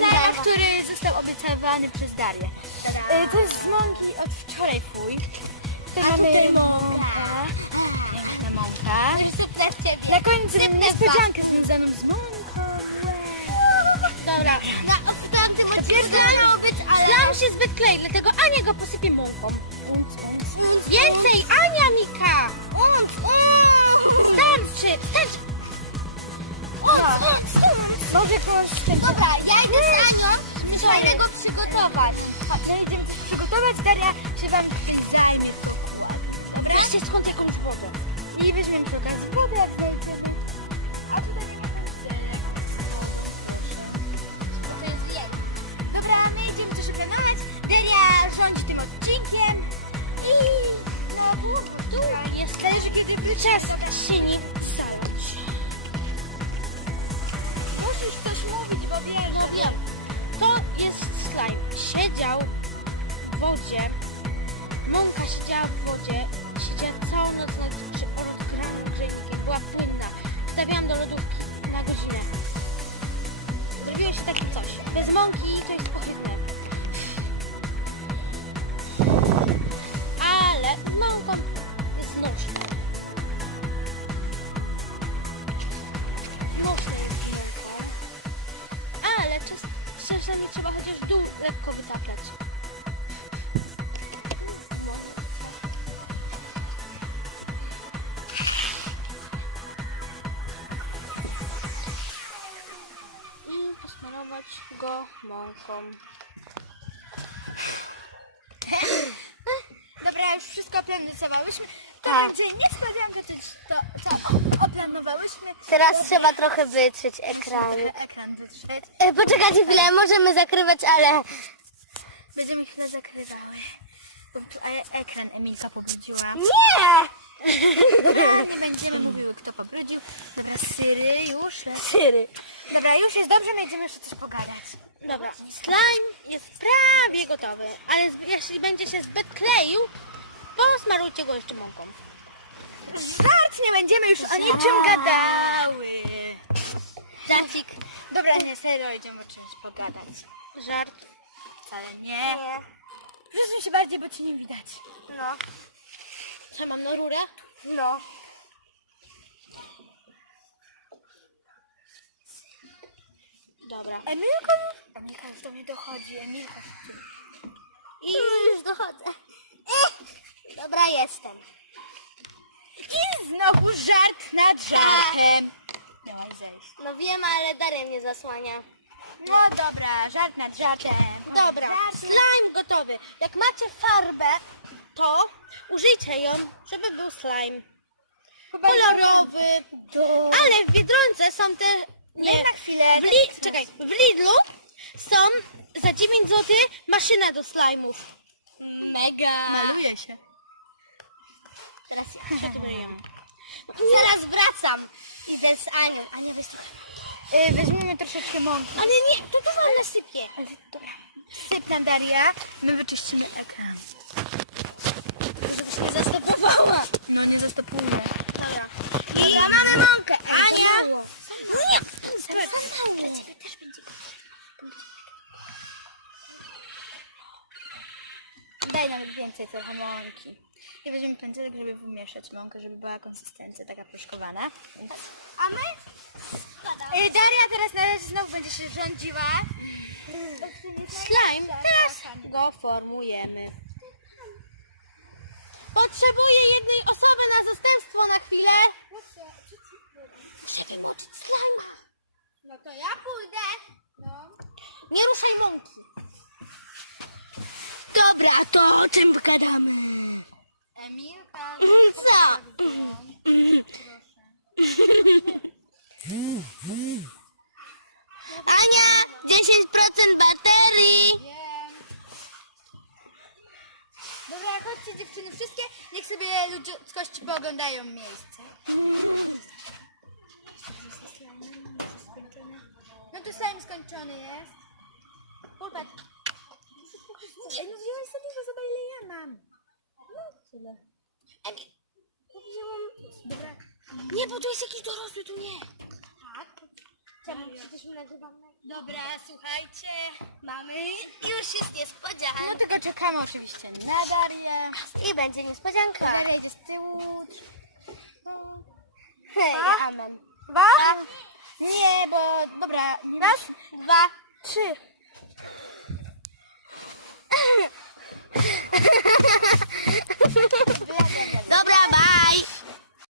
slime, który został obiecywany przez Darię. To jest z mąki od wczoraj twój. Tutaj mamy mąkę. Piękna mąka. Na koniec zrobimy niespodziankę związaną z mąką. Dobra. Slime się zbyt klei, dlatego Ania go posypie mąką. Więcej! Ania, Mika! Starczy! Może kogoś tym. Dobra, ja idę z Anią, musimy go przygotować. Ja idziemy coś przygotować, Daria się wam zajmie. Wreszcie skąd jakąś wodę. I weźmiemy przy okazji wodę, jak znajdzie. A tutaj nie będzie. Dobra, my idziemy coś oglądać. Daria rządzi tym odcinkiem. I tu jest też, kiedy czas się nim zająć. Musisz coś mówić, bo wiesz, no wiem. To jest slime. Siedział w wodzie. Mąka siedziała w wodzie. Siedziała całą noc nad rozgrzanym grzejnikiem. Była płynna. Wstawiałam do lodówki na godzinę. Zrobiło się takie coś. Bez mąki to jest ohydne. Ale mąką jest nóżna. Nóżna jest mąką. Ale czasami trzeba chociaż dół lekko wytaplać. I posmarować go mąką. Dobra, już wszystko oplanowałyśmy. Tak. Niespodziankę to oplanowałyśmy. Teraz trzeba trochę wytrzeć ekran. Ekran dotrzeć. Poczekajcie chwilę, możemy zakrywać, ale... Będziemy chwilę zakrywały. Bo tu ekran Emilka pobrudziła. Nie! Nie będziemy mówiły, kto pobrudził. Dobra, syry już. Syry. Dobra, już jest dobrze, będziemy jeszcze coś pogadać. Dobra, slime jest prawie gotowy, ale jeśli będzie się zbyt kleił, posmarujcie go jeszcze mąką. Żart, nie będziemy już o niczym gadały. Żarcik. Dobra, nie, serio, idziemy o czymś pogadać. Żart? Wcale nie. Przesuń się bardziej, bo ci nie widać. No. Co, mam na rurę? No. Dobra. Emilka już do mnie dochodzi, Emilka. I już dochodzę. Dobra, jestem. I znowu żart nad żartem. Miałaś zejść. No wiem, ale Daria mnie zasłania. No dobra, żart nad żartem. Dobra, slime gotowy. Jak macie farbę, to użyjcie ją, żeby był slime kolorowy. Ale w Biedronce są te... Nie, na chwilę. Czekaj, w Lidlu są za 9 zł maszyna do slime'ów. Mega. Maluje się. Teraz Co ty myjemy? Zaraz wracam. Idę z Anią. Ania, weź trochę. Weźmiemy troszeczkę mąki. Ale nie, to dużo ale sypie. Ale dobra. Syp na Daria, my wyczyścimy ekran. Żeby się nie zastopowała. No nie zastopujmy. Dobra. I ja mamy mąkę. Ania! Nie. Dla ciebie też będzie. Daj nawet więcej trochę mąki. I weźmiemy pędzelek, żeby wymieszać mąkę, żeby była konsystencja taka proszkowana. A my? Daria teraz na razie znowu będzie się rządziła. Slime, teraz go formujemy. Potrzebuję jednej osoby na zastępstwo na chwilę. Żeby moczyć slime. No to ja pójdę. No. Nie ruszaj mąki. Dobra, to o czym gadamy? Emilka, Co? proszę. Ania, 10% baterii. Wiem. Dobra, chodźcie dziewczyny wszystkie, niech sobie ludzkości pooglądają miejsce. No tu slime skończony jest. Popatrz. Ej, no wziąłem sobie go, zobacz ile ja mam. No tyle. Emil. Ja wzięłam... Dobra. Nie, bo tu jest jakiś dorosły, tu nie. Tak? Czemu? Przecież żeśmy nagrywali. Dobra, słuchajcie. Mamy już jest niespodzianka. No tylko czekamy oczywiście na Darię. I będzie niespodzianka. Daria idzie z tyłu. Dwa. Amen. Dwa? Nie, bo dobra. Raz, dwa, trzy.